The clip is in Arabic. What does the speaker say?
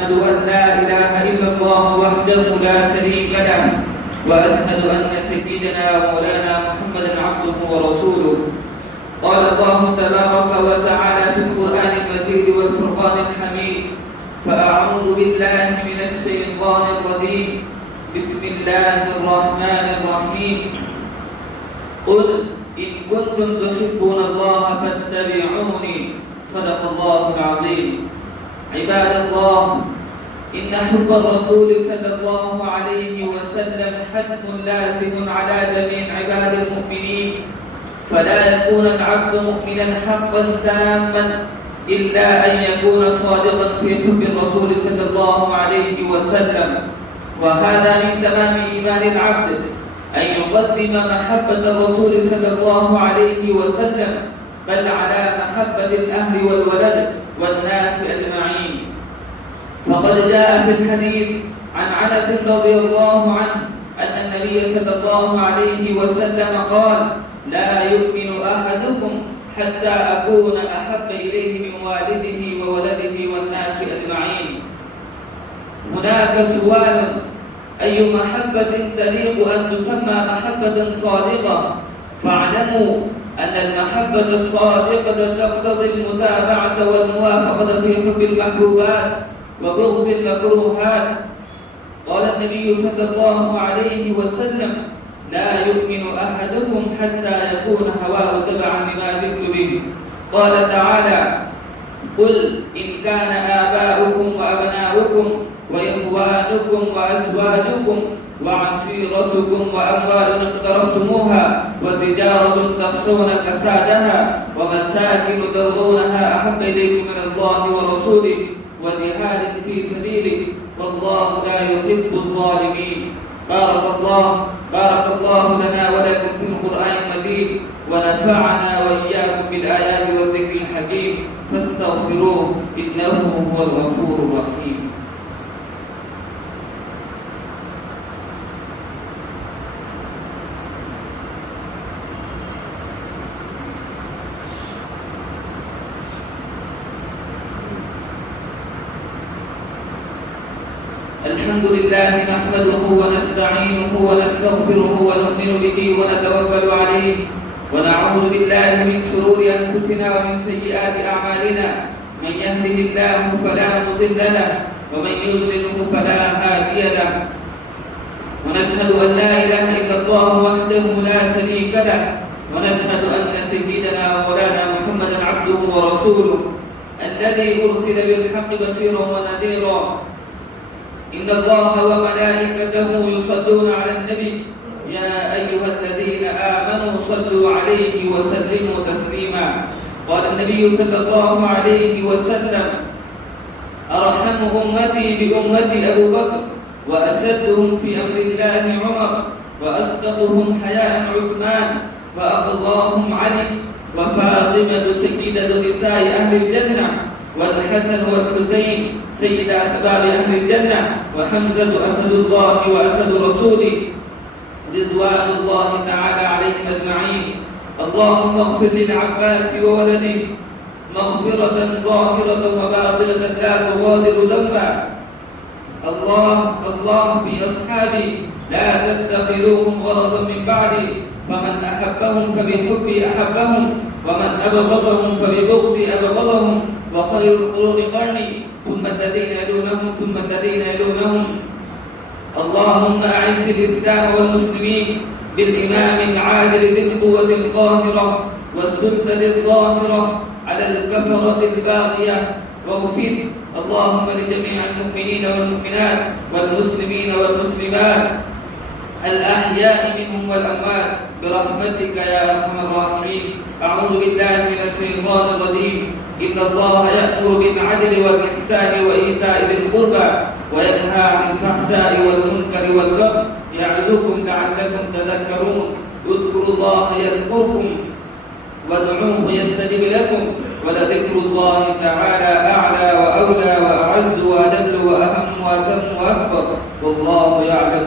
وأشهد أن لا إله إلا الله وحده لا شريك له وأشهد أن سيدنا ومولانا محمدا عبده ورسوله. قال الله تبارك وتعالى في القرآن المجيد والفرقان الحميد: فأعوذ بالله من الشيطان الرجيم. بسم الله الرحمن الرحيم. قل إن كنتم تحبون الله فاتبعوني. صدق الله العظيم. عباد الله، إن حب الرسول صلى الله عليه وسلم حتم لازم على جميع عباد المؤمنين، فلا يكون العبد مؤمنا حقا تاما إلا أن يكون صادقا في حب الرسول صلى الله عليه وسلم. وهذا من تمام إيمان العبد أن يقدم محبة الرسول صلى الله عليه وسلم بل على محبة الأهل والولد والناس أجمعين. فقد جاء في الحديث عن أنس رضي الله عنه أن النبي صلى الله عليه وسلم قال: لا يؤمن أحدكم حتى أكون أحب إليه من والده وولده والناس أجمعين. هناك سؤال: أي محبة تليق أن تسمى محبة صادقة؟ فاعلموا أن المحبة الصادقة تقتضي المتابعة والموافقة في حب المحبوبات وبغض المكروهات. قال النبي صلى الله عليه وسلم: لا يؤمن أحدكم حتى يكون هواه تبعا لما جئت به. قال تعالى: قل إن كان آباؤكم وأبناؤكم وإخوانكم وأزواجكم وعشيرتكم وأموال اقترفتموها وتجارة تخشون كسادها ومساكن ترضونها أحب إليكم من الله ورسوله وجهاد في سبيله والله لا يحب الظالمين. بارك الله لنا ولكم في القرآن المجيد، ونفعنا وإياكم بالآيات والذكر الحكيم، فاستغفروه إنه هو الغفور الرحيم. الحمد لله نحمده ونستعينه ونستغفره ونؤمن به ونتوكل عليه، ونعوذ بالله من شرور أنفسنا ومن سيئات أعمالنا. من يهده الله فلا مضل له ومن يضلله فلا هادي له. ونشهد أن لا إله إلا الله وحده لا شريك له، ونشهد أن سيدنا ومولانا محمدا عبده ورسوله الذي أرسل بالحق بشيرا ونذيرا. إن الله وملائكته يصلون على النبي يا أيها الذين آمنوا صلوا عليه وسلموا تسليما. قال النبي صلى الله عليه وسلم: أرحم أمتي بأمتي أبو بكر، وأشدهم في أمر الله عمر، وأصدقهم حياء عثمان، وأقلاهم علي، وفاطمة سيدة نساء أهل الجنة، والحسن والحسين سيد أسباب أهل الجنة، وحمزة أسد الله وأسد رسوله رضوان الله تعالى عليهم أجمعين. اللهم اغفر للعباس وولده مغفرة ظاهرة وباطنة لا تغادر ذنبا. الله في أصحابي لا تتخذوهم غرضا من بعدي، فمن أحبهم فبحبي أحبهم، ومن أبغضهم فببغضي أبغضهم، وخير القرون قرني ثم الذين يلونهم ثم الذين يلونهم. اللهم أعز الإسلام والمسلمين بالإمام العادل ذي القوة القاهرة والسلطة الظاهرة على الكفرة الباغية، واغفر اللهم لجميع المؤمنين والمؤمنات والمسلمين والمسلمات الأحياء منهم والأموات برحمتك يا أرحم الراحمين. أعوذ بالله من الشيطان الرجيم. إن الله يأمر بالعدل والإحسان وإيتاء ذي القربى وينهى عن الفحشاء والمنكر والبغي يعظكم لعلكم تذكرون. اذكروا الله يذكركم وادعوه يستجب لكم، ولذكر الله تعالى أعلى وأولى وأعز وأجل وأهم وأتم وأكبر، والله يعلم